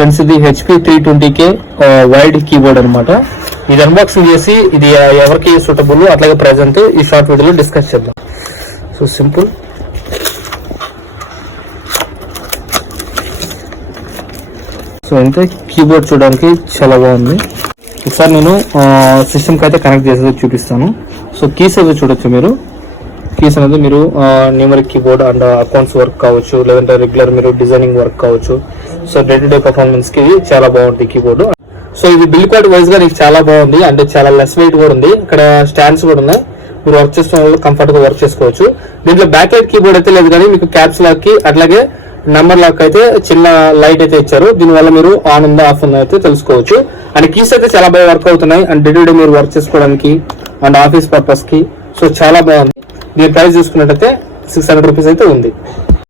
Friends ఇది HP 320K wide keyboard అనమాట. ఇది అన్బాక్సింగ్ చేసి ఇది ఎవరికి సూటబుల్ అట్లాగే ప్రైస్ అంతా ఈ షార్ట్ వీడియోలో డిస్కస్ చేద్దాం. So simple. సో ఇంతే కీబోర్డ్ చూడడానికి చాలా బాగుంది. ఒకసారి నేను సిస్టమ్కి అయితే కనెక్ట్ చేసేది చూపిస్తాను. సో కీస్ అయితే చూడొచ్చు మీరు. కీస్ అనేది మీరు numeric keyboard and accounts work కావచ్చు, లేదంటే రెగ్యులర్ మీరు డిజైనింగ్ వర్క్ కావచ్చు. So day to day performance కి చాలా బాగుంటుంది కీబోర్డ్. సో ఇది బిల్డ్ క్వాలిటీ వైజ్ గా నీకు చాలా బాగుంది, అంటే చాలా లెస్ వెయిట్ కూడా ఉంది. ఇక్కడ స్టాండ్స్ కూడా ఉన్నాయి, మీరు వర్క్ చేసుకున్న వాళ్ళు కంఫర్ట్ గా వర్క్ చేసుకోవచ్చు. దీంట్లో బ్యాక్ లైట్ కీబోర్డ్ అయితే లేదు, కానీ మీకు క్యాప్స్ లాక్ కి అట్లాగే నెంబర్ లాక్ అయితే చిన్న లైట్ అయితే ఇచ్చారు. దీనివల్ల మీరు ఆన్ ఉందా ఆఫ్ ఉందా అయితే తెలుసుకోవచ్చు. అండ్ కీస్ అయితే చాలా బాగా వర్క్ అవుతున్నాయి, అండ్ డే టు డే మీరు వర్క్ చేసుకోవడానికి అండ్ ఆఫీస్ పర్పస్ కి. సో చాలా బాగుంది. దీని ప్రైస్ చూసుకున్నట్టయితే 600 రూపీస్ అయితే ఉంది.